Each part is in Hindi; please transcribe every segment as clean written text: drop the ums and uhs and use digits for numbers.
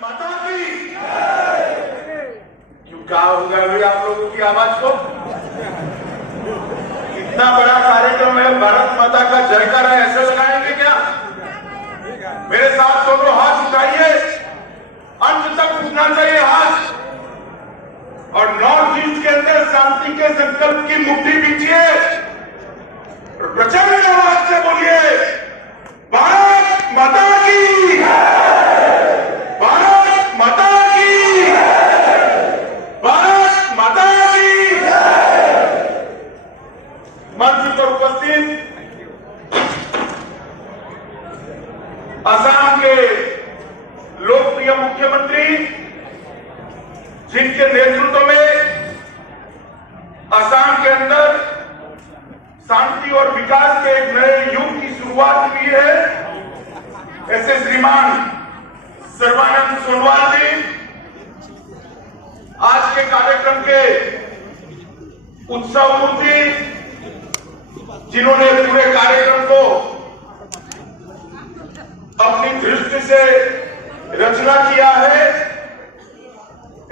माता की क्यों क्या हो गया भाई आप लोगों की आवाज को? इतना बड़ा कार्यक्रम है, भारत माता का जयकारा ऐसे लगाएंगे क्या? मेरे साथ दोनों हाथ उठाइए, अंत तक उठना चाहिए हाथ, और नॉर्थ ईस्ट के अंदर शांति के संकल्प की मुट्ठी बीचिए और प्रचंड आवाज से बोलिए भारत माता की, भारत माता की, भारत माता की। मंच पर उपस्थित असम के लोकप्रिय मुख्यमंत्री, जिनके नेतृत्व में असम के अंदर शांति और विकास के एक नए युग की शुरुआत हुई है, ऐसे श्रीमान सर्बानंद सोनोवाल जी आज के कार्यक्रम के उत्सव मूर्ति, जिन्होंने पूरे कार्यक्रम को अपनी दृष्टि से रचना किया है,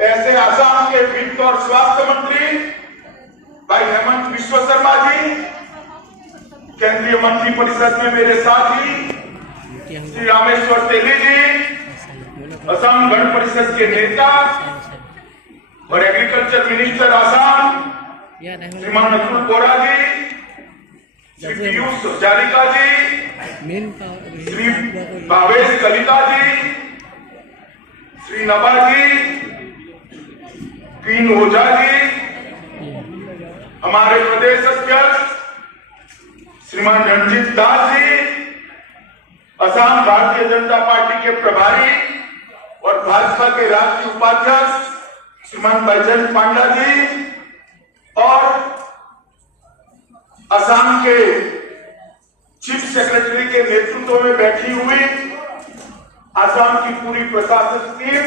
ऐसे असम के वित्त और स्वास्थ्य मंत्री भाई हेमंत बिश्व शर्मा जी, केंद्रीय मंत्री परिषद में मेरे साथी श्री रामेश्वर तेली जी, असम गण परिषद के नेता और एग्रीकल्चर मिनिस्टर असम श्रीमान अतुल बोरा जी, श्री पीयूष जालिका जी, श्री भावेश कलिता जी, श्री नबा जी, पीन ओझा जी, हमारे प्रदेश अध्यक्ष श्रीमान रणजीत दास जी, असम भारतीय जनता पार्टी के प्रभारी और भाजपा के राष्ट्रीय उपाध्यक्ष श्रीमान बैजयंत पांडा जी, और असम के चीफ सेक्रेटरी के नेतृत्व में बैठी हुई असम की पूरी प्रशासनिक टीम,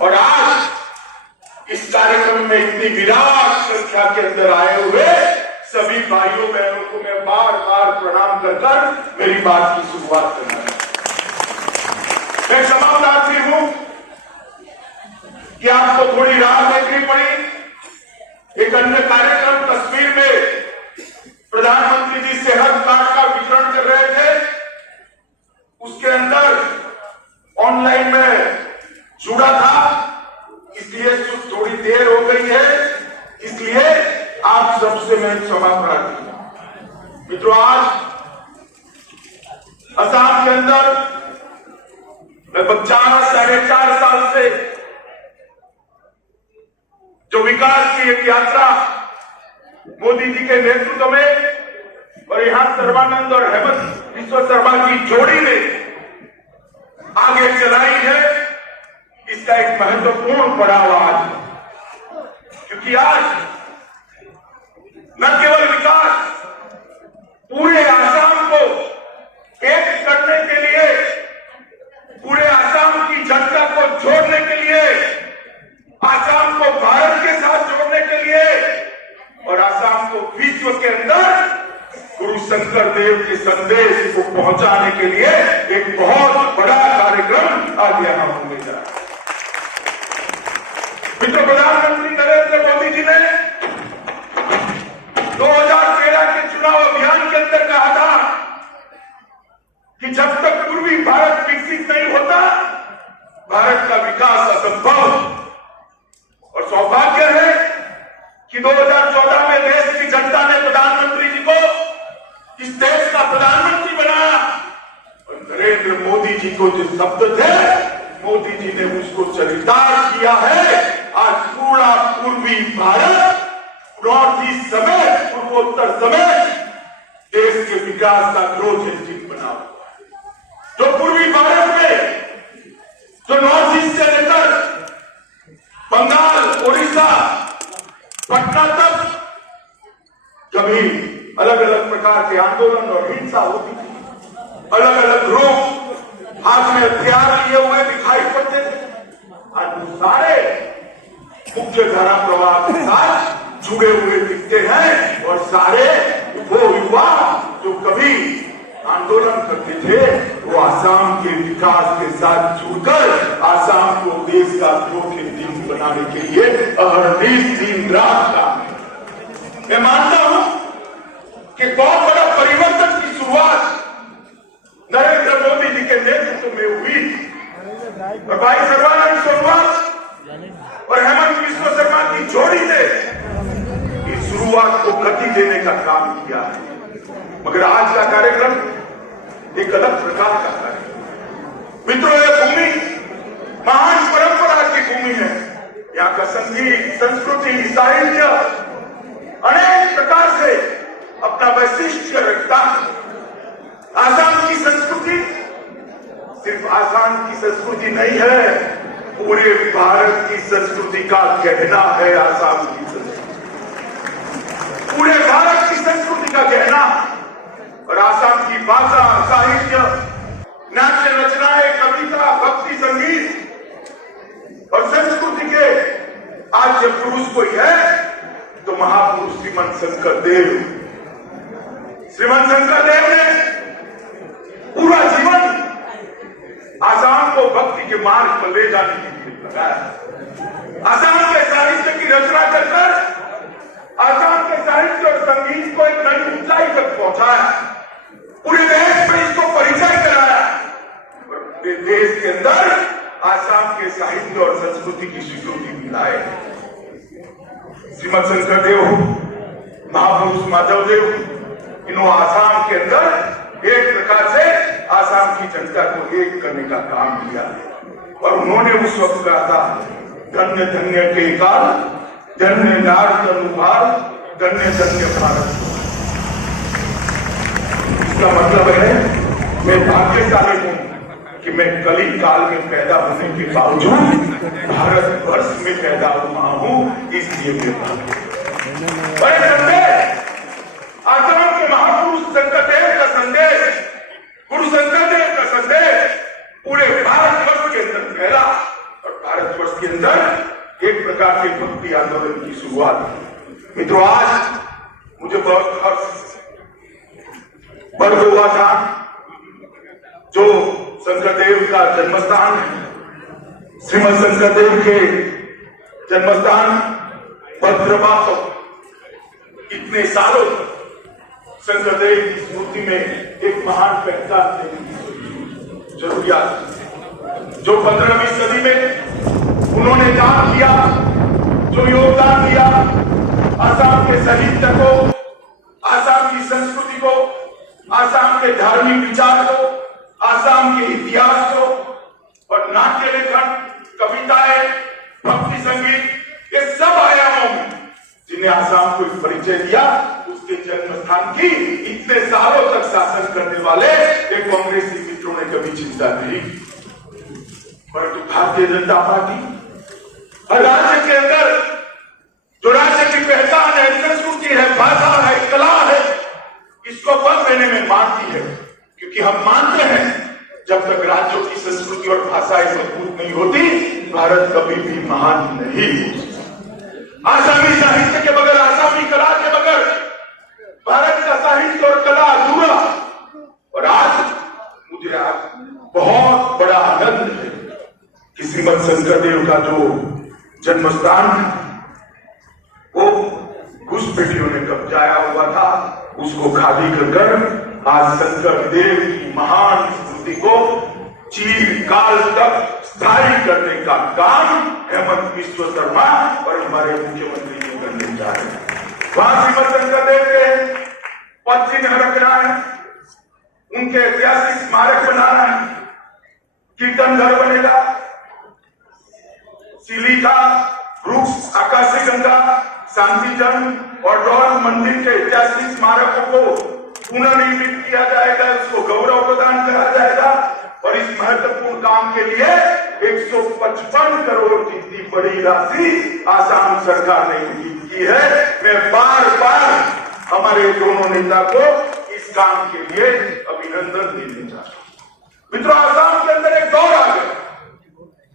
और आज इस कार्यक्रम में इतनी विराट संख्या के अंदर आए हुए सभी भाइयों बहनों को मैं बार बार प्रणाम कर मेरी बात की शुरुआत करना है। मैं क्षमा प्रार्थी हूं कि आपको थोड़ी राह देखनी पड़ी। एक अन्य कार्यक्रम कश्मीर में प्रधानमंत्री जी सेहत कार्ड का वितरण कर रहे थे, उसके अंदर ऑनलाइन में जुड़ा था, इसलिए थोड़ी देर हो गई है, इसलिए आप सबसे मैं क्षमा प्रार्थी हूं। मित्रों, आज असम के अंदर लगभग 4-4.5 साल से जो विकास की एक यात्रा मोदी जी के नेतृत्व में और यहां सर्बानंद और हेमंत बिश्व शर्मा की जोड़ी ने आगे चलाई है, इसका एक महत्वपूर्ण पड़ाव आज, क्योंकि आज न केवल विकास, पूरे आसाम को एक करने के लिए, पूरे आसाम की जनता को जोड़ने के लिए, आसाम को भारत के साथ जोड़ने के लिए और आसाम को विश्व के अंदर गुरु शंकर देव के संदेश को पहुंचाने के लिए एक बहुत बड़ा कार्यक्रम आज यहां होने जा रहा है। मित्रों, प्रधानमंत्री नरेंद्र मोदी जी ने 2013 के चुनाव अभियान के अंदर कहा था कि जब तक पूर्वी भारत विकसित नहीं होता, भारत का विकास असंभव। और सौभाग्य है कि 2014 में देश की जनता ने प्रधानमंत्री जी को इस देश का प्रधानमंत्री बनाया, और नरेंद्र मोदी जी को जो शब्द थे, मोदी जी ने उसको चरितार्थ किया है। आज पूरा पूर्वी भारत, नॉर्थ ईस्ट समेत, पूर्वोत्तर समेत देश के विकास का ग्रोथ इंजिन बना हुआ है। जो पूर्वी भारत में, जो नॉर्थ ईस्ट से लेकर बंगाल, उड़ीसा, पटना तक कभी अलग अलग प्रकार के आंदोलन और हिंसा होती थी, अलग अलग लोग हाथ में हथियार लिए हुए दिखाई पड़ते थे, आज वो सारे मुख्य धारा प्रवाह के साथ जुड़े हुए दिखते हैं, और सारे वो युवा जो कभी आंदोलन करते थे, वो आसाम के विकास के साथ जुड़कर आसाम देश का धोखे दिन बनाने के लिए अहरनिश दिन रात काम है। मैं मानता हूं कि बहुत बड़ा परिवर्तन की शुरुआत नरेंद्र मोदी जी के नेतृत्व में हुई और भाई सर्बानंद सोनोवाल और हेमंत बिस्वा शर्मा की जोड़ी ने इस शुरुआत को गति देने का काम किया है। मगर आज का कार्यक्रम एक अलग प्रकार का कार्यक्रम। मित्रों, यह भूमि महान परंपरा की भूमि है। यहाँ का संगीत, संस्कृति, साहित्य अनेक प्रकार से अपना वैशिष्ट्य रखता है। आसाम की संस्कृति सिर्फ आसाम की संस्कृति नहीं है, पूरे भारत की संस्कृति का गहना है। आसाम की संस्कृति पूरे भारत की संस्कृति का गहना। और आसाम की भाषा, साहित्य, नाट्य रचनाएं, कविता, भक्ति संगीत और संस्कृति के आज जब पुरुष कोई है तो महापुरुष श्रीमंत शंकर देव। श्रीमंत शंकर देव ने पूरा जीवन आसाम को भक्ति के मार्ग पर ले जाने के लिए लगाया। आसाम के साहित्य की रचना कर आसाम के साहित्य और संगीत को एक नई ऊंचाई तक पहुंचाया। पूरे देश में इसको परिचय कराया। पूरे देश के अंदर आसाम के साहित्य और संस्कृति की स्वीकृति मिलाए। श्रीमंत शंकर देव, महापुरुष माधव देव, इन्होंने आसाम के अंदर एक प्रकार से आसाम की जनता को एक करने का काम किया। और उन्होंने उस वक्त कहा था, धन्य धन्य के काल, धन्य नार अनुभाल, धन्य धन्य भारत। इसका मतलब है मैं भाग्यशाली हूं कि मैं कली काल में पैदा होने के बावजूद भारत वर्ष में पैदा हुआ हूं, इसलिए मैं भाग्य। बड़े संदेश आसाम के महापुरुष शंकरदेव का संदेश, गुरु शंकरदेव का संदेश पूरे भारतवर्ष के अंदर फैला। और भारतवर्ष के अंदर एक प्रकार के भक्ति आंदोलन की शुरुआत। मित्रों, आज मुझे बहुत हर्ष पर्व हुआ था जो शंकरदेव का जन्मस्थान है। श्रीमंत शंकरदेव के जन्मस्थान भद्रवाह इतने सालों तक शंकरदेव की स्मृति में एक महान पहचान देने की जरूरियात, जो 15वीं सदी में उन्होंने दान दिया, जो योगदान दिया आसाम के साहित्य को, आसाम की संस्कृति को, आसाम के धार्मिक विचार को, आसाम के इतिहास को, और नाट्य लेखन, कविताएं, भक्ति संगीत, ये सब आयामों में जिन्हें आसाम को परिचय दिया, उसके जन्म स्थान की इतने सालों तक शासन करने वाले एक कांग्रेसी मित्रों ने कभी चिंता नहीं की। परंतु भारतीय जनता पार्टी हर राज्य के अंदर जो राज्य की पहचान है, संस्कृति है, भाषा है, कला है, इसको बल देने में मानती है। क्योंकि हम मानते हैं जब तक राज्यों की संस्कृति और भाषाएं मजबूत नहीं होती, भारत कभी भी महान नहीं हो। आसामी साहित्य के बगैर, आसामी कला के बगैर भारत का साहित्य और कला अधूरा। और आज मुझे बहुत बड़ा आनंद है कि श्रीमंत शंकरदेव का जो जन्मस्थान है वो घुसपैठियों ने कब्जाया हुआ था, उसको खाली कर आज शंकरदेव की महान स्मृति को चिरकाल तक स्थायी करने का काम हेमंत बिस्वा शर्मा और हमारे मुख्यमंत्री जी करने जा रहे हैं। वहां श्रीमंत शंकरदेव के पद चिन्ह रखना है, उनके ऐतिहासिक स्मारक बनाना है, कीर्तन घर बनेगा, सिलिका, वृक्ष, आकाशी गंगा, शांति जन और डॉल मंदिर के ऐतिहासिक स्मारकों को पुनर्निर्मित किया जाएगा, उसको गौरव प्रदान करा जाएगा। और इस महत्वपूर्ण काम के लिए 155 करोड़ जितनी बड़ी राशि आसाम सरकार ने इंगित की है। मैं बार बार हमारे दोनों नेता को इस काम के लिए अभिनंदन देने चाहता हूं। मित्रों, आसाम के अंदर एक दौर आ गया,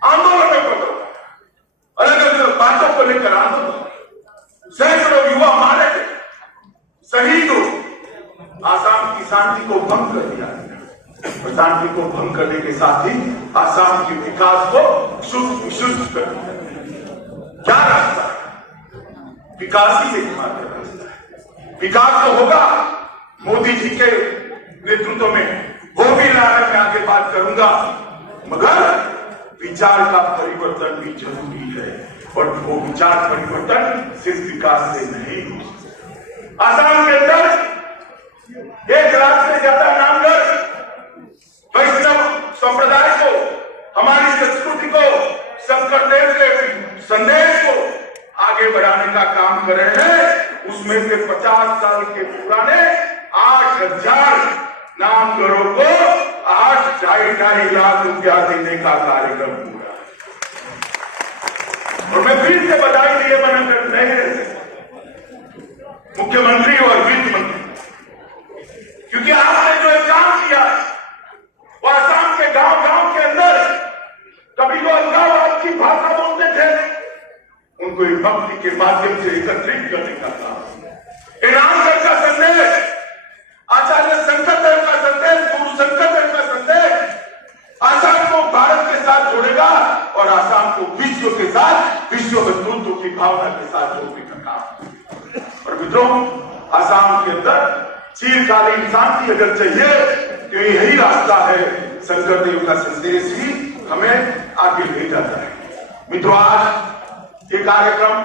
आंदोलन में बदल, अलग अलग बातों को लेकर आंदोलन, सैकड़ों युवा मारे गए, शहीद हो, आसाम की शांति को भंग कर दिया। शांति को भंग करने के साथ ही आसाम के विकास को शुद्ध कर क्या रास्ता है? विकास ही एकमात्र रास्ता है। विकास तो होगा मोदी जी के नेतृत्व में, वो भी मैं आगे बात करूंगा, मगर विचार का परिवर्तन भी जरूरी है और वो विचार परिवर्तन सिर्फ विकास से नहीं हो सकता। आसाम के अंदर 1 लाख से ज्यादा नामवर वैष्णव संप्रदाय को, हमारी संस्कृति को, शंकर देव के संदेश को आगे बढ़ाने का काम कर रहे हैं। उसमें से 50 साल के पुराने 8,000 नामवरों को आज 2.5 लाख रुपया देने का कार्यक्रम पूरा है। और मैं फिर से बधाई दिए मना नहीं रह सकता मुख्यमंत्री और वित्त मंत्री, क्योंकि आपने जो एक काम किया वो आसाम के गांव के अंदर कभी वो अलगाववाद की भाषा बोलते थे, उनको एक भक्ति के माध्यम से एकत्रित करने का काम, इनामगढ़ का संदेश, आचार्य शंकर देव का संदेश, गुरु शंकर देव का संदेश आसाम को भारत के साथ जोड़ेगा और आसाम को विश्व के साथ, विश्व बंधुत्व की भावना के साथ जोड़ने का काम। और मित्रों, आसाम के अंदर चिरकालीन शांति अगर चाहिए तो यही रास्ता है। शंकर देव का संदेश ही हमें आगे ले जाता है। मित्रों, आज ये कार्यक्रम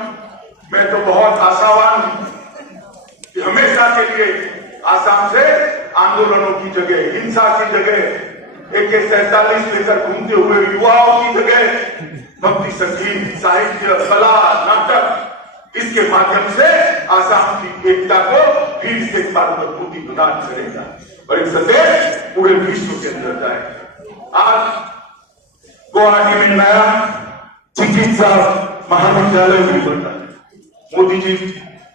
मैं तो बहुत आशावान हूं कि हमेशा के लिए आसाम से आंदोलनों की जगह, हिंसा की जगह, AK-47 लेकर घूमते हुए युवाओं की जगह भक्ति संगीत, साहित्य, कला, नाटक, इसके माध्यम से आसाम की एकता को फिर से एक बार मजबूती प्रदान करेगा और एक संदेश पूरे विश्व के अंदर जाएगा। आज गुवाहाटी में नया चिकित्सा महाविद्यालय भी बना है। मोदी जी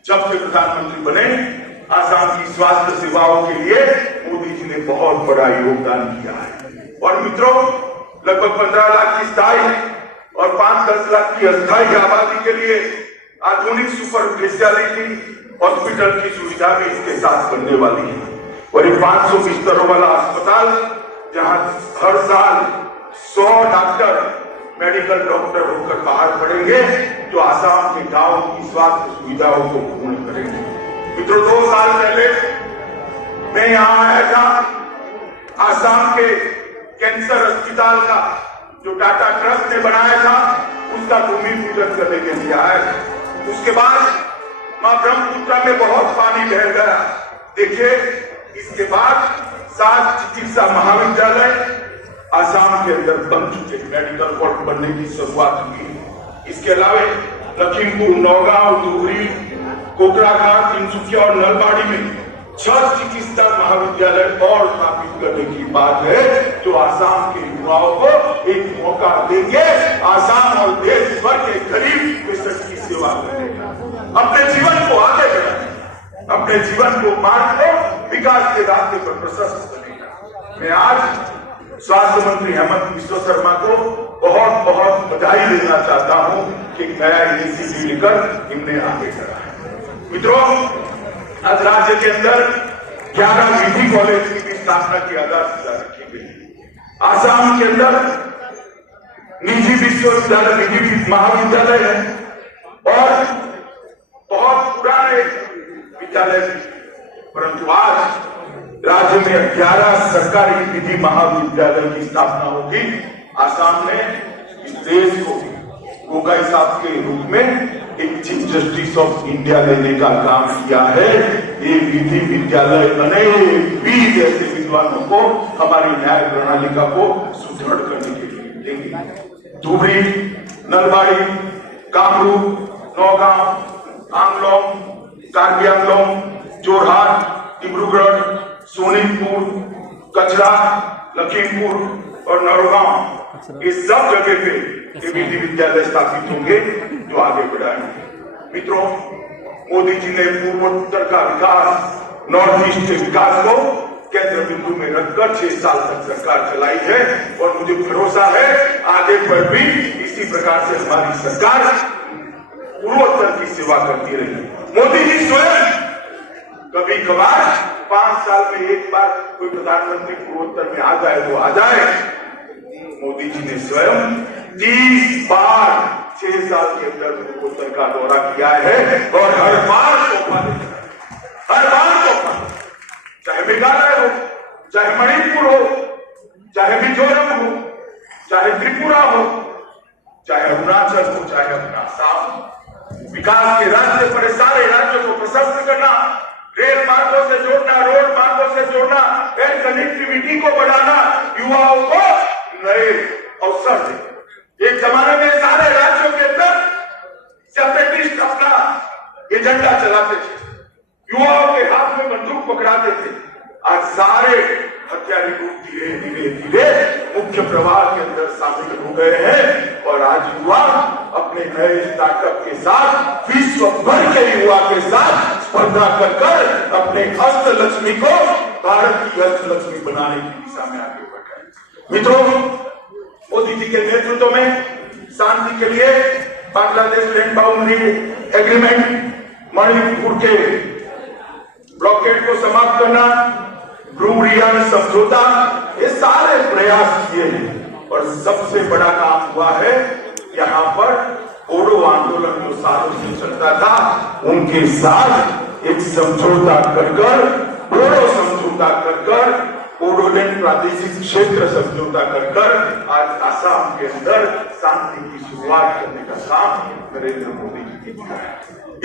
जब से प्रधानमंत्री बने, आसाम की स्वास्थ्य सेवाओं के लिए मोदी जी ने बहुत बड़ा योगदान किया है। और मित्रों, लगभग 15 लाख की स्थायी और 5-10 लाख की अस्थायी आबादी के लिए आधुनिक सुपर स्पेशलिटी हॉस्पिटल की सुविधा भी इसके साथ बनने वाली है। और ये 500 बिस्तरों वाला अस्पताल, जहां हर साल 100 डॉक्टर, मेडिकल डॉक्टर होकर बाहर पड़ेंगे, जो आसाम के गांव की स्वास्थ्य सुविधाओं को पूर्ण करेंगे। मित्रों, 2 साल पहले मैं यहां आया था, आसाम के कैंसर अस्पताल का जो टाटा ट्रस्ट ने बनाया था, उसका भूमि पूजन करने के लिए आया था। उसके बाद मां ब्रह्मपुत्रा में बहुत पानी बह गया। देखिए, इसके बाद 7 चिकित्सा महाविद्यालय आसाम के अंदर बन चुके, मेडिकल कॉलेज बनने की शुरुआत हुई। इसके अलावा लखीमपुर, नौगांव, धुबरी, कोकराझार, तिनसुकिया और नलबाड़ी में 6 चिकित्सा महाविद्यालय और स्थापित करने की बात है, जो आसाम के युवाओं को एक मौका देंगे आसाम और देश भर के गरीब पेशेंट की सेवा करने का, अपने जीवन को आगे बढ़ाने, अपने जीवन को मार्ग को विकास के रास्ते पर प्रशस्त करेगा। मैं आज स्वास्थ्य मंत्री हेमंत बिश्व शर्मा को बहुत बहुत बधाई देना चाहता हूं कि नया इनिशिएटिव लेकर इनने आगे बढ़ा है। मित्रों, आज राज्य के अंदर 11 विधि कॉलेज की भी स्थापना की आधारशिला रखी गई। आसाम के अंदर निजी विश्वविद्यालय, निजी महाविद्यालय है और बहुत पुराने विद्यालय, परंतु आज राज्य में 11 सरकारी विधि महाविद्यालय की स्थापना होगी। आसाम ने इस देश को गोगाई साहब के रूप में एक चीफ जस्टिस ऑफ इंडिया लेने का काम किया है। ये विधि विद्यालय अनेक भी ऐसे विद्वानों को हमारी न्याय प्रणालिका को सुदृढ़ करने के लिए देंगे। धुबरी, नलबाड़ी, कामरूप, नौगांव, आंगलोंग, कार्बी आंगलोंग, जोरहाट, डिब्रूगढ़, सोनितपुर, कचरा, लखीमपुर और नौगांव, इस सब जगह पे ये विधि विद्यालय स्थापित होंगे जो आगे बढ़ाएंगे। मित्रों, मोदी जी ने पूर्वोत्तर का विकास, नॉर्थ ईस्ट के विकास को केंद्र बिंदु में रखकर 6 साल तक सरकार चलाई है और मुझे भरोसा है आगे पर भी इसी प्रकार से हमारी सरकार पूर्वोत्तर की सेवा करती रही। मोदी जी स्वयं कभी कभार 5 साल में एक बार कोई प्रधानमंत्री पूर्वोत्तर में आ जाए तो आ जाए। मोदी जी ने स्वयं 30 बार 6 साल के अंदर पूर्वोत्तर का दौरा किया है और हर बार तोहफा देता है, हर बार तोहफा। चाहे मेघालय हो, चाहे मणिपुर हो, चाहे मिजोरम हो, चाहे त्रिपुरा हो, चाहे अरुणाचल हो, चाहे अपना आसाम। विकास के रास्ते पर सारे राज्यों को प्रशस्त करना, रेल मार्गों से जोड़ना, रोड मार्गों से जोड़ना, एयर कनेक्टिविटी को बढ़ाना, युवाओं को नए अवसर दे। एक जमाने में सारे राज्यों के अंदर सेपरेटिस्ट अपना एजेंडा चलाते थे, युवाओं के हाथ में बंदूक पकड़ाते थे। आज सारे हथियारी ग्रुप धीरे धीरे धीरे मुख्य प्रवाह के अंदर शामिल हो गए हैं और आज युवा अपने नए स्टार्टअप के साथ, विश्व भर के युवा के साथ स्पर्धा कर अपने हस्तलक्ष्मी को भारत की हस्तलक्ष्मी बनाने की दिशा में आगे बढ़ रहे हैं। मित्रों, मोदी जी के नेतृत्व में शांति के लिए Bangladesh land boundary agreement, Manipur के ब्लॉकेड को समाप्त करना, ब्रू रियांग समझौता, ये सारे प्रयास किए हैं और सबसे बड़ा काम हुआ है यहाँ पर बोडो आंदोलन जो सालों से चलता था उनके साथ एक समझौता कर बोडो समझौता कर बोडोलैंड प्रादेशिक क्षेत्र समझौता कर आज आसाम के अंदर शांति की शुरुआत करने का काम नरेंद्र मोदी जी ने किया है।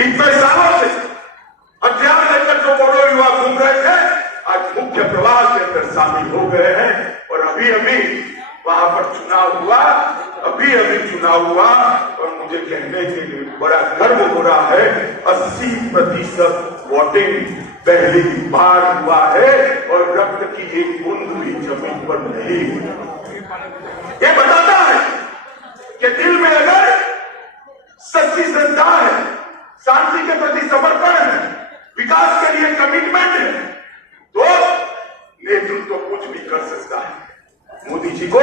इतने सालों से हथियार लेकर जो बोडो युवा घूम रहे थे आज मुख्य प्रवाह के अंदर शामिल हो गए हैं और अभी अभी वहां पर चुनाव हुआ, चुनाव हुआ और मुझे कहने के लिए बड़ा गर्व हो रहा है 80% वोटिंग पहली बार हुआ है और रक्त की एक बूंद भी जमीन पर नहीं हुई। ये बताता है कि दिल में अगर सच्ची श्रद्धा है, शांति के प्रति समर्पण है, विकास के लिए कमिटमेंट है तो नेतृत्व कुछ भी कर सकता है। मोदी जी को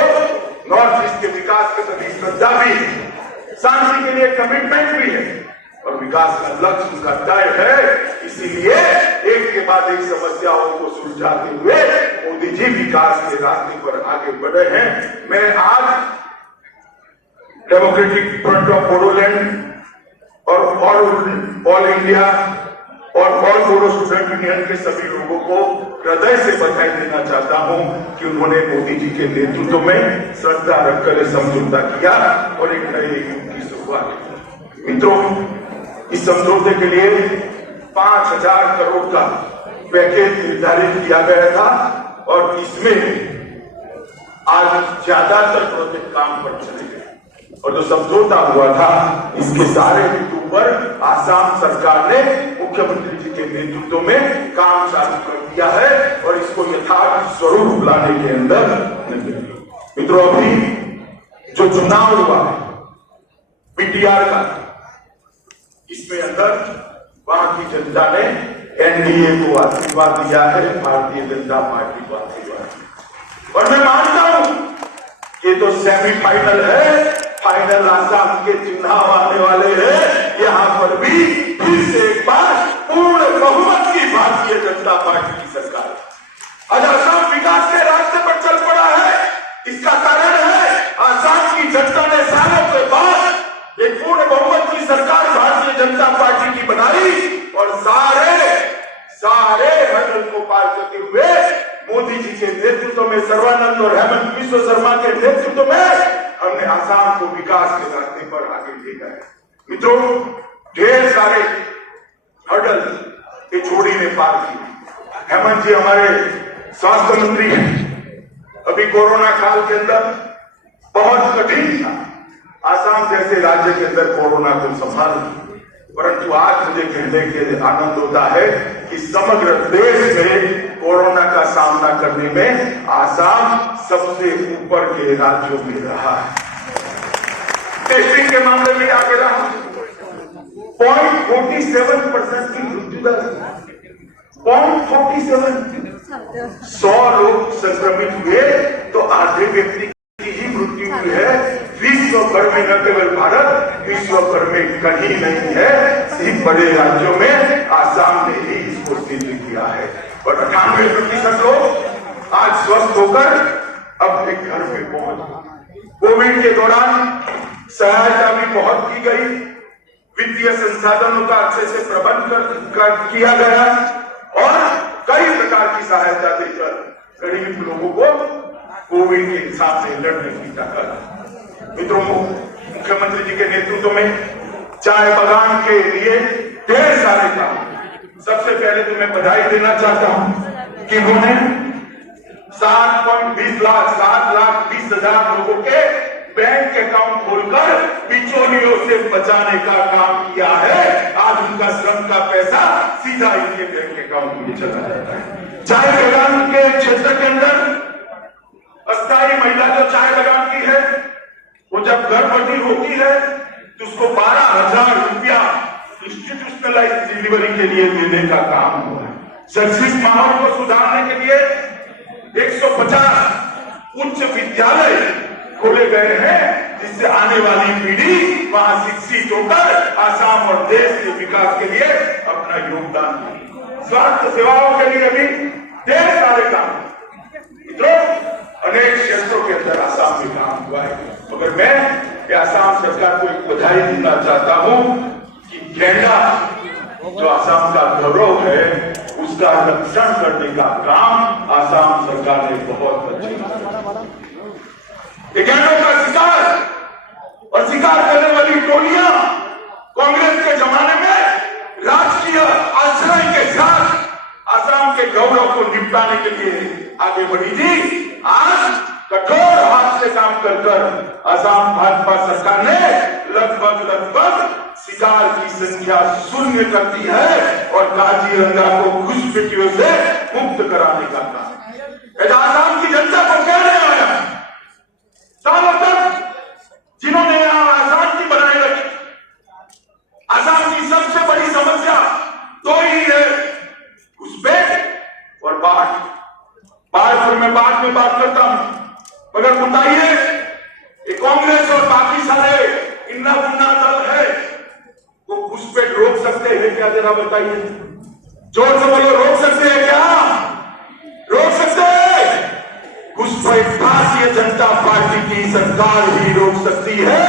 नॉर्थ ईस्ट के विकास के प्रति श्रद्धा भी है, शांति के लिए कमिटमेंट भी है और विकास का लक्ष्य उनका तय है। इसीलिए एक के बाद एक समस्याओं को सुलझाते हुए मोदी जी विकास के रास्ते पर आगे बढ़े हैं। मैं आज डेमोक्रेटिक फ्रंट ऑफ बोडोलैंड और ऑल इंडिया और ऑल बोडो स्टूडेंट यूनियन के सभी लोगों को हृदय से बधाई देना चाहता हूं कि उन्होंने मोदी जी के नेतृत्व में श्रद्धा रखकर समझौता किया और एक नए युग की शुरुआत की। मित्रों, इस समझौते के लिए 5,000 करोड़ का पैकेज निर्धारित किया गया था और इसमें आज ज्यादातर प्रोजेक्ट काम पर चले गए और जो समझौता हुआ था इसके सारे बिंदु पर आसाम सरकार ने मुख्यमंत्री जी के नेतृत्व में काम चालू कर दिया है और इसको यथार्थ स्वरूप लाने के अंदर मित्रों अभी जो चुनाव हुआ है पीटीआर का, इसमें अंदर वहां की जनता ने एनडीए को आशीर्वाद दिया है, भारतीय जनता पार्टी को आशीर्वाद। और मैं मानता हूं ये तो सेमीफाइनल है, फाइनल आसाम के चुनाव आने वाले हैं। यहाँ पर भी फिर से एक बार पूर्ण बहुमत की भारतीय जनता पार्टी की सरकार है। आज आसाम विकास के रास्ते पर चल पड़ा है। इसका कारण है आसाम की जनता ने सालों के बाद एक पूर्ण बहुमत की सरकार भारतीय जनता पार्टी की बनाई और सारे हर्डल को पार करते हुए मोदी जी के नेतृत्व में, सर्वानंद और हेमंत बिश्व शर्मा के नेतृत्व में हमने आसाम को विकास के रास्ते पर आगे ले गए। मित्रों, ढेर सारे हर्डल ये जोड़ी ने पार की। हेमंत जी हमारे स्वास्थ्य मंत्री हैं। अभी कोरोना काल के अंदर बहुत कठिन था आसाम जैसे राज्य के अंदर कोरोना को संभालना, परंतु आज मुझे कहने के लिए आनंद होता है कि समग्र देश में कोरोना का सामना करने में आसाम सबसे ऊपर के राज्यों में रहा है। टेस्टिंग के मामले में आगे रहा, 0.47% की मृत्यु दर, 0.47। 100 लोग संक्रमित हुए तो आधे व्यक्ति की ही मृत्यु हुई है। विश्व भर में, न केवल भारत, विश्व भर में कहीं नहीं है, सिर्फ बड़े राज्यों में आसाम ने ही इसको को दिल्ली किया है और 98% लोग आज स्वस्थ होकर अपने घर में पहुंचे। कोविड के दौरान सहायता भी बहुत की गई, वित्तीय संसाधनों का अच्छे से प्रबंध किया गया और कई प्रकार की सहायता देकर गरीब लोगों को कोविड के हिसाब से लड़ने की ताकत। मित्रों, मुख्यमंत्री जी के नेतृत्व में चाय बागान के लिए ढेर सारे काम। सबसे पहले तो मैं बधाई देना चाहता हूं कि उन्होंने 7,20,00,000 लोगों के बैंक अकाउंट खोलकर बिचौलियों से बचाने का काम किया है। आज उनका श्रम का पैसा सीधा इनके बैंक अकाउंट में चला जाता है। चाय बागान के क्षेत्र के अंदर अस्थायी महिला जो चाय बागान की है, वो जब गर्भवती होती है तो उसको 12,000 रुपया इंस्टीट्यूशनलाइज डिलीवरी के लिए देने का काम हुआ है। शैक्षिक माहौल को सुधारने के लिए 150 उच्च विद्यालय खोले गए हैं, जिससे आने वाली पीढ़ी वहां शिक्षित होकर आसाम और देश के विकास के लिए अपना योगदान दे। स्वास्थ्य सेवाओं के लिए भी ढेर सारे काम मित्रों अनेक क्षेत्रों के अंदर आसाम में काम हुआ है। मगर मैं आसाम सरकार को एक बधाई देना चाहता हूं कि गैंडा जो आसाम का गौरव है उसका रक्षण करने का काम आसाम सरकार ने बहुत अच्छे गैंडों का शिकार और शिकार करने वाली टोलियां कांग्रेस के जमाने में राजकीय आश्रय के साथ आसाम के गौरव को निपटाने के लिए आगे बढ़ी थी। आज कठोर हाथ से काम कर आसाम भाजपा सरकार ने लगभग शिकार की संख्या 0 कर दी है और काजीरंगा को घुसपैठियों से मुक्त कराने का काम आसाम की जनता को कहने आया। सालों तक जिन्होंने यहां आसाम की बनाए रखी, आसाम की सबसे बड़ी समस्या तो ही है घुसपैठ और बाढ़ पर मैं बाद में बात करता हूं। मगर बताइए ये कांग्रेस और बाकी सारे इन्ना मुन्ना दल है वो घुसपैठ रोक सकते हैं क्या? जरा बताइए, जोर से बोलो, रोक सकते हैं क्या? रोक सकते हैं? घुसपैठ भारतीय जनता पार्टी की सरकार ही रोक सकती है।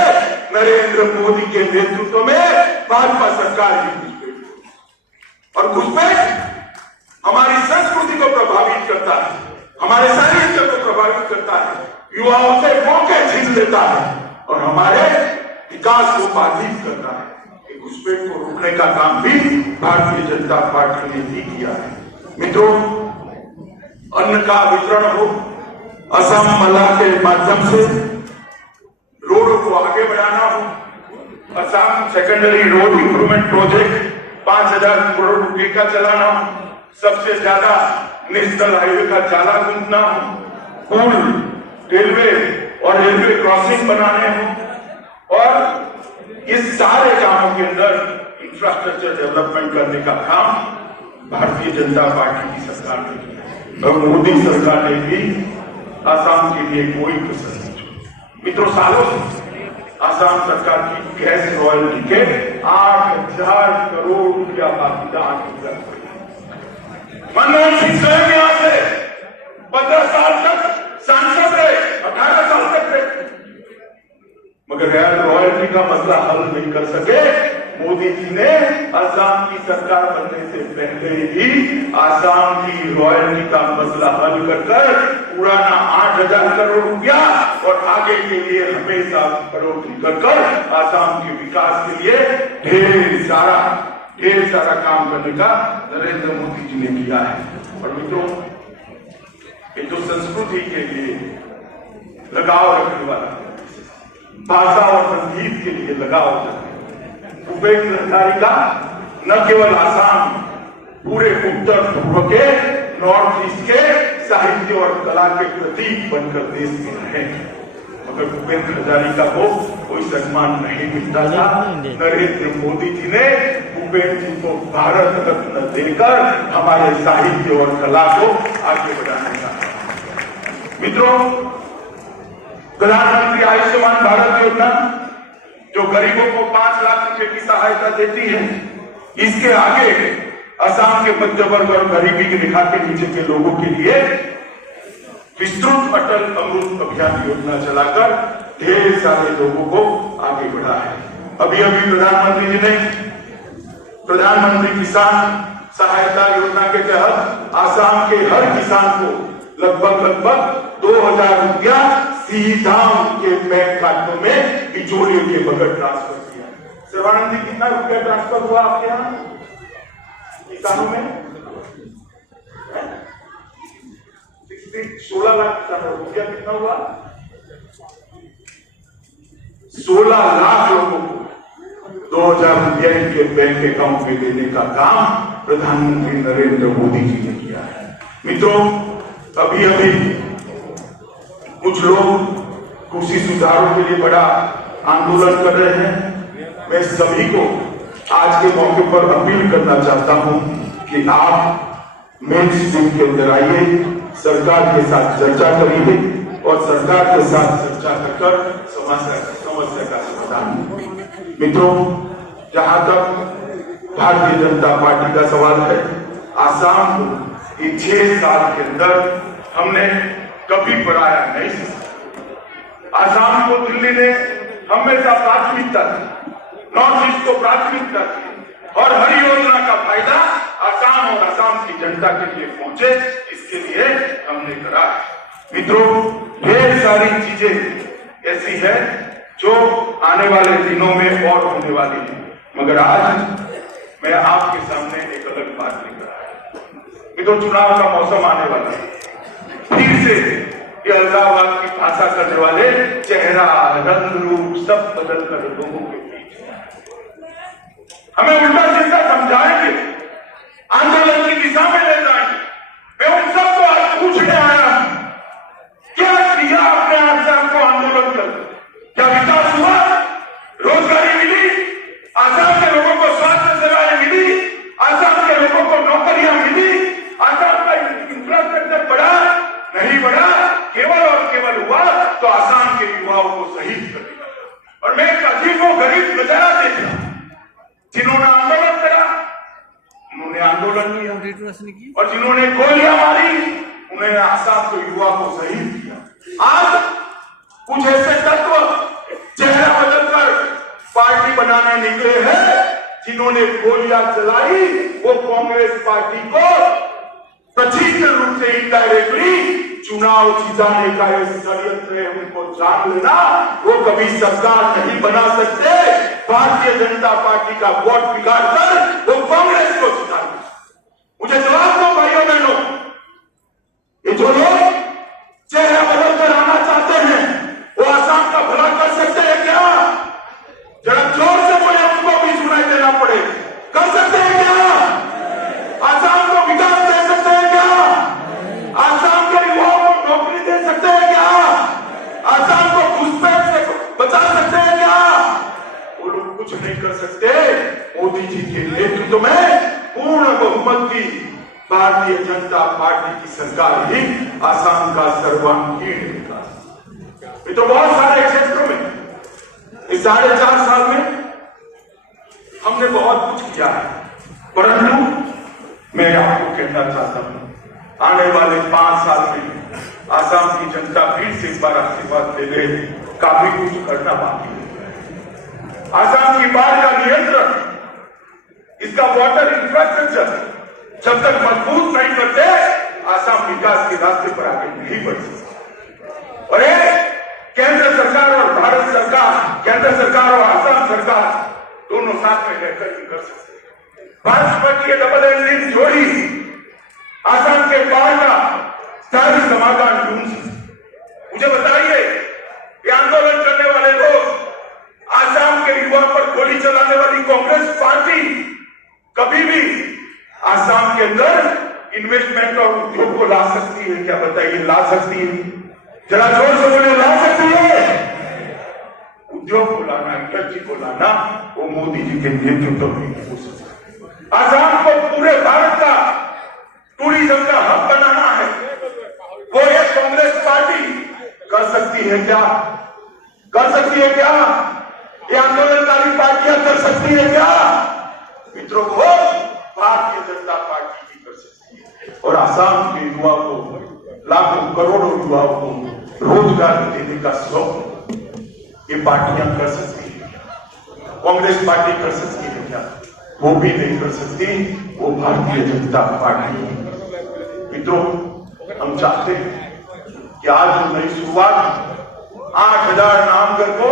नरेंद्र मोदी के नेतृत्व में भाजपा सरकार ही घुसपैठ और घुसपैठ हमारी संस्कृति को प्रभावित करता है, हमारे साहित्य को प्रभावित करता है, युवाओं से मौके छीन लेता है और हमारे विकास को बाधित करता है। घुसपैठ को रोकने का काम भी भारतीय जनता पार्टी ने भी किया है। मित्रों, अन्न का वितरण हो, असम माला के माध्यम से रोडों को आगे बढ़ाना हो, Assam secondary road improvement project 5,000 crore रुपए का चलाना हो, सबसे ज्यादा नेशनल हाईवे का चाला गूंजना हो, पुल, रेलवे और रेलवे क्रॉसिंग बनाने हो और इस सारे कामों के अंदर इंफ्रास्ट्रक्चर डेवलपमेंट करने का काम भारतीय जनता पार्टी की सरकार ने किया और मोदी सरकार ने भी आसाम के लिए कोई कसर नहीं छोड़ी। मित्रों, सालों से आसाम सरकार की गैस रॉयल्टी के 8,000 करोड़ रुपया भागीदार मनमोहन सिंह स्वयं यहां से 15 साल तक सांसद रहे, 18 साल तक रहे, मगर गैर रॉयल्टी का मसला हल नहीं कर सके। मोदी जी ने आसाम की सरकार बनने से पहले ही आसाम की रॉयल्टी का मसला हल कर पुराना 8,000 करोड़ रुपया और आगे के लिए हमेशा बढ़ोतरी कर आसाम के विकास के लिए ढेर सारा काम करने का नरेंद्र मोदी जी ने किया है। और मित्रों, ये जो संस्कृति के लिए लगाव रखने वाला, भाषा और संगीत के लिए लगाव रखने, भूपेंद्र हजारिका न केवल आसाम, पूरे उत्तर पूर्व के, नॉर्थ ईस्ट के साहित्य और कला के प्रतीक बनकर देश में रहे, मगर भूपेंद्र हजारिका को कोई सम्मान नहीं मिलता था। नरेंद्र मोदी जी ने भूपेंद्र जी को भारत रत्न देकर हमारे साहित्य और कला को आगे बढ़ाने का। मित्रों, प्रधानमंत्री आयुष्मान भारत योजना जो गरीबों को 5 लाख रुपए की सहायता देती है, इसके आगे असम के मध्य वर्ग और गरीबी की रेखा के नीचे के लोगों के लिए विस्तृत अटल अमृत अभियान योजना चलाकर ढेर सारे लोगों को आगे बढ़ा है। अभी अभी प्रधानमंत्री जी ने प्रधानमंत्री किसान सहायता योजना के तहत आसाम के हर किसान को लगभग 2000 रुपया सीधा उनके बैंक खातों में बिचौलिए के बगैर ट्रांसफर किया। सर्वानंद जी, कितना रुपया ट्रांसफर हुआ आपके यहाँ किसानों में? 16 लाख रुपया कितना हुआ? 16 लाख लोगों को 2000 रुपया इनके बैंक अकाउंट में देने का काम प्रधानमंत्री नरेंद्र मोदी जी ने किया है। मित्रों, अभी अभी कुछ लोग कृषि सुधारों के लिए बड़ा आंदोलन कर रहे हैं। मैं सभी को आज के मौके पर अपील करना चाहता हूं कि आप मेन स्ट्रीम के अंदर आइए, सरकार के साथ चर्चा करिए और सरकार के साथ चर्चा कर समस्या का समाधान। मित्रों, जहां तक भारतीय जनता पार्टी का सवाल है, आसाम को इन 6 साल के अंदर हमने कभी पराया नहीं समझा। आसाम को दिल्ली ने हमेशा प्राथमिकता दी, नॉर्थ ईस्ट को प्राथमिकता दी और हर योजना का फायदा आसाम और आसाम की जनता के लिए पहुंचे, इसके लिए हमने करा है। मित्रों, ढेर सारी चीजें ऐसी है जो आने वाले दिनों में और होने वाली है, मगर आज मैं आपके सामने एक अलग बात लेकर आया। मित्रों, चुनाव का मौसम आने वाला है। फिर से ये अलगाववाद की भाषा करने वाले चेहरा, रंग, रूप सब बदल कर लोगों के बीच हमें उल्टा सीधा समझाएंगे, आंदोलन की दिशा में ले जाएंगे। मैं उन सबको आज पूछने आया हूं, क्या किया आपने आसाम को आंदोलन कर? क्या विकास हुआ? रोजगारी मिली? आसाम के लोगों को स्वास्थ्य सेवाएं मिली? आसाम के लोगों को नौकरियां मिली? आसाम का इंफ्रास्ट्रक्चर बढ़ा? नहीं बढ़ा। केवल और केवल हुआ तो आसाम के युवाओं को शहीद कर दिया। और मैं एक अजीब व गरीब नजारा देखा, जिन्होंने आंदोलन करा उन्होंने आंदोलन किया और जिन्होंने गोलियां मारी उन्होंने आसाम के युवा को शहीद किया। आज कुछ ऐसे तत्व चेहरा बदलकर पार्टी बनाने निकले हैं, जिन्होंने गोलियां चलाई वो कांग्रेस पार्टी को प्रचित रूप से इनडायरेक्टली चुनाव जीताने का ये षड्यंत्र है, उनको जान लेना। वो कभी सरकार नहीं बना सकते। भारतीय जनता पार्टी का वोट बिगाड़कर वो कांग्रेस को जिताएंगे। मुझे जवाब दो भाइयों बहनों, ये जो लोग चेहरा बदल कर आना चाहते हैं वो आसाम का भला कर सकते हैं क्या? जरा जोर से बोले, उनको भी सुनाई देना पड़े। कर सकते हैं क्या? आसाम को विकास दे सकते हैं क्या? आसाम के युवाओं को नौकरी दे सकते हैं क्या? आसाम को घुसपैठ से बचा सकते हैं क्या? वो लोग कुछ नहीं कर सकते। मोदी जी के नेतृत्व में पूर्ण बहुमत की भारतीय जनता पार्टी की सरकार ही आसाम का सर्वांगीण विकास। ये तो बहुत सारे क्षेत्रों में इस 4.5 साल में हमने बहुत कुछ किया है, परंतु मैं आपको कहना चाहता हूं, आने वाले 5 साल में आसाम की जनता फिर से एक बार आशीर्वाद दे गए, काफी कुछ करना बाकी है। आसाम की बाढ़ का नियंत्रण, इसका वाटर इंफ्रास्ट्रक्चर जब तक मजबूत नहीं करते, आसाम विकास के रास्ते पर आगे नहीं बढ़ सकता। और केंद्र सरकार और भारत सरकार, केंद्र सरकार और आसाम सरकार दोनों साथ में रहकर ही कर सकते हैं। भाजपा की डबल इंजन जोड़ी आसाम के बाढ़ का स्थायी समाधान ढूंढ सकते। मुझे बताइए, ये आंदोलन करने वाले लोग, आसाम के युवा पर गोली चलाने वाली कांग्रेस पार्टी कभी भी आसाम के अंदर इन्वेस्टमेंट और उद्योग को ला सकती है क्या? बताइए, ला सकती है? जरा जोर से बोले, ला सकती है? उद्योग को लाना, इंडस्ट्री को लाना, वो मोदी जी के नेतृत्व में हो सकता है। आसाम को पूरे भारत का टूरिज्म का हब बनाना है, वो ये कांग्रेस पार्टी कर सकती है क्या? कर सकती है क्या? ये आंदोलनकारी पार्टियां कर सकती है क्या? मित्रों, वो भारतीय जनता पार्टी ही कर सकती है। और आसाम के युवा को, लाखों करोड़ों युवाओं को रोजगार देने का स्वप्न ये पार्टियां कर सकती है। कांग्रेस पार्टी कर सकती है क्या? वो भी नहीं कर सकती, वो भारतीय जनता पार्टी। मित्रों, हम चाहते हैं कि आज जो नई शुरुआत 8,000 नामगर को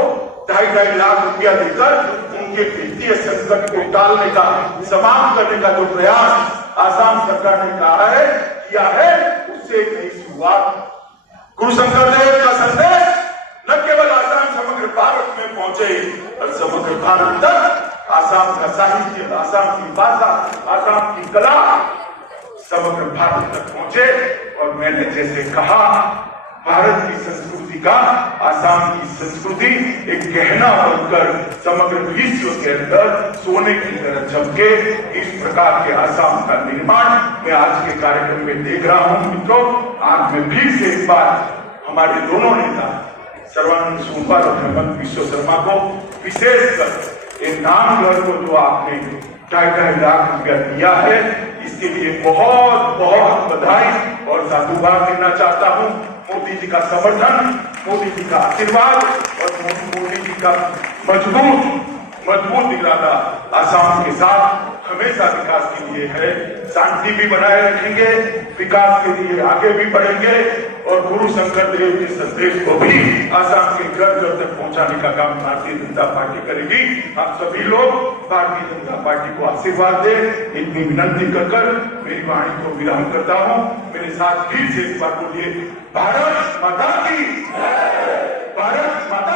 2.5 लाख रुपया देकर उनके वित्तीय संकट को टालने का, समाप्त करने का जो प्रयास आसाम सरकार ने कहा है, किया है, उससे एक नई शुरुआत। गुरु शंकर देव का संदेश न केवल आसाम समग्र भारत में पहुंचे और समग्र भारत तक आसाम का साहित्य, आसाम की भाषा, आसाम की कला समग्र भारत तक पहुंचे। और मैंने जैसे कहा, भारत की संस्कृति का, आसाम की संस्कृति एक गहना बनकर समग्र विश्व के अंदर सोने की तरह चमके। इस प्रकार के आसाम का निर्माण मैं आज के कार्यक्रम में देख रहा हूं। मित्रों, आज मैं फिर से एक बार हमारे दोनों नेता सर्वानंद सोनोवाल और हेमंत बिश्व शर्मा को, विशेषकर एक नामगर को जो आपने 2.5 लाख रुपया दिया है, इसके लिए बहुत बहुत बधाई और साधुवाद देना चाहता हूं। मोदी जी का समर्थन, मोदी जी का आशीर्वाद और मोदी जी का मजबूत इरादा आसाम के साथ हमेशा विकास के लिए है। शांति भी बनाए रखेंगे, विकास के लिए आगे भी बढ़ेंगे और गुरु शंकर देव के संदेश को भी आसाम के घर घर तक पहुंचाने का काम भारतीय जनता पार्टी करेगी। आप सभी लोग भारतीय जनता पार्टी को आशीर्वाद दे, इतनी विनंती कर मेरी वाणी को विराम करता हूं। मेरे साथ फिर से एक बार बोलिए, भारत माता की, भारत माता